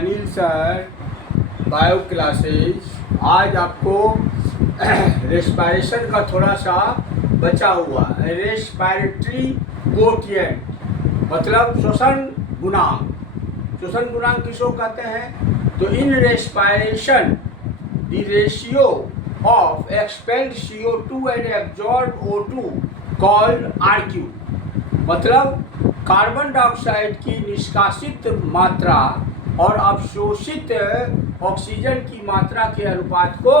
Anil sir, bio classes. आज आपको respiration का थोड़ा सा बचा हुआ रेस्पायरेटरी कोटिएंट मतलब श्वसन गुणांक। श्वसन गुणांक किसको कहते हैं? तो in respiration the ratio of expelled CO2 and absorb O2 called RQ। मतलब कार्बन डाइऑक्साइड की निष्कासित मात्रा और अवशोषित ऑक्सीजन की मात्रा के अनुपात को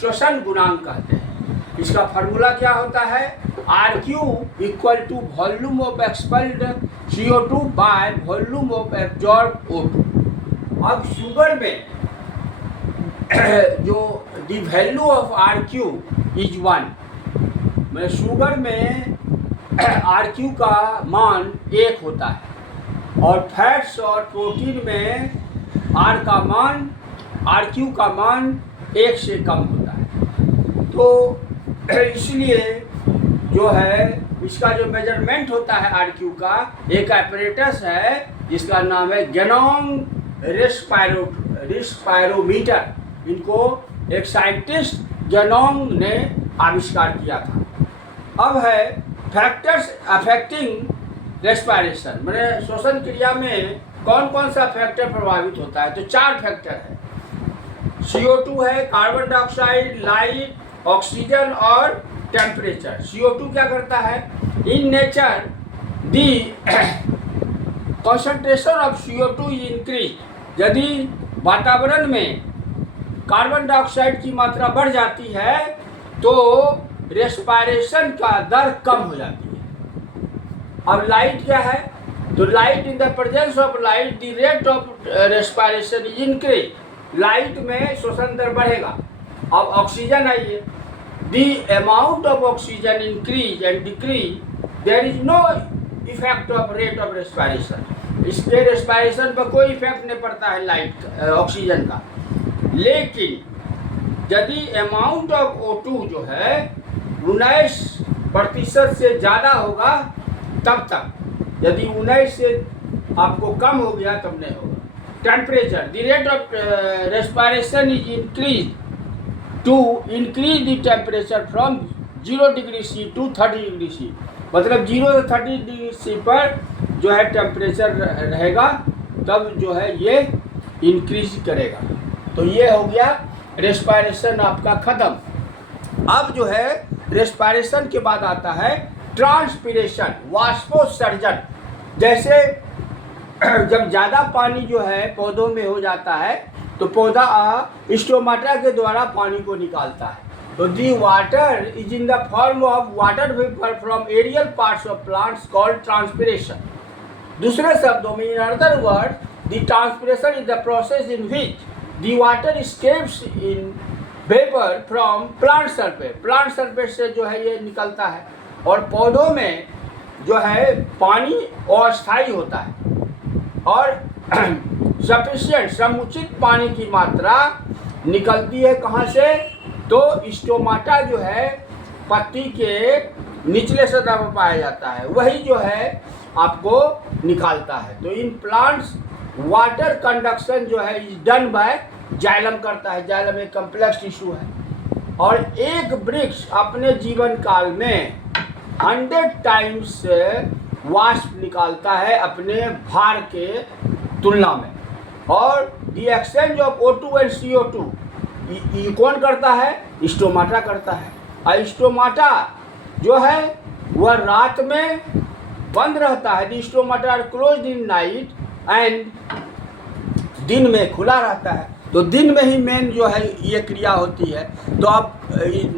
श्वसन गुणांक कहते हैं। इसका फार्मूला क्या होता है? RQ equal to volume of expelled CO2 by volume of absorbed O2। अब शुगर में जो the value of RQ is 1, मतलब शुगर में RQ का मान 1 होता है और फैट्स और प्रोटीन में RQ का मान 1 से कम होता है। तो इसलिए जो है इसका जो मेजरमेंट होता है RQ का, एक एपरेटस है जिसका नाम है गेनोम रेस्पायरोमीटर। इनको एक साइंटिस्ट गेनोम ने आविष्कार किया था। अब है फैक्टर्स अफेक्टिंग रेस्पायरेशन, मैंने श्वसन क्रिया में कौन कौन सा फैक्टर प्रभावित होता है? तो 4 फैक्टर है। CO2 है, कार्बन डाइऑक्साइड, लाइट, ऑक्सीजन और टेम्परेचर। CO2 क्या करता है? In nature the concentration of CO2 is increase. यदि वातावरण में कार्बन डाइऑक्साइड की मात्रा बढ़ जाती है तो रेस्पायरेशन का दर कम हो जाती है। अब लाइट क्या है? तो light in the presence of light the rate of respiration is increase. Light में श्वसन दर बढ़ेगा। अब ऑक्सीजन आइए, the amount of oxygen increase and decrease, there is no effect of rate of respiration. इसके रेस्पायरेशन पर कोई इफेक्ट नहीं पड़ता है लाइट ऑक्सीजन का। लेकिन यदि अमाउंट ऑफ O2 जो है 19% से ज़्यादा होगा तब तक, यदि 19 से आपको कम हो गया तब नहीं होगा। Temperature the rate of respiration is increase to increase the temperature from 0 degree C to 30 degree C। मतलब 0 से 30 डिग्री C पर जो है टेम्परेचर रहेगा, तब जो है ये इंक्रीज करेगा। तो ये हो गया रेस्पायरेशन आपका खत्म। अब जो है रेस्पायरेशन के बाद आता है ट्रांसपीरेशन, वाष्पोत्सर्जन। जैसे जब ज़्यादा पानी जो है पौधों में हो जाता है तो पौधा स्टोमाटा के द्वारा पानी को निकालता है। तो the water is in the form of water vapour from aerial parts of plants called transpiration. दूसरे शब्दों में, in other word, the transpiration is the process in which the water escapes in vapor from plant surface। Plant surface से जो है ये निकलता है और पौधों में जो है पानी अस्थायी होता है और सफिशिएंट समुचित पानी की मात्रा निकलती है। कहाँ से? तो स्टोमाटा जो है पत्ती के निचले सतह पर पाया जाता है, वही जो है आपको निकालता है। तो इन प्लांट्स वाटर कंडक्शन जो है इज डन बाय जाइलम करता है। जाइलम एक कम्प्लेक्स टिश्यू है और एक वृक्ष अपने जीवन काल में 100 टाइम्स वाष्प निकालता है अपने भार के तुलना में। और the exchange of O2 and CO2 ये कौन करता है? स्टोमाटा करता है। और स्टोमाटा जो है वह रात में बंद रहता है। The stomata are closed in night and दिन में खुला रहता है। तो दिन में ही मेन जो है ये क्रिया होती है। तो अब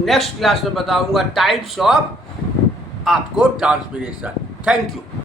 नेक्स्ट क्लास में बताऊंगा टाइप्स ऑफ आपको ट्रांसपीरेशन। Thank you.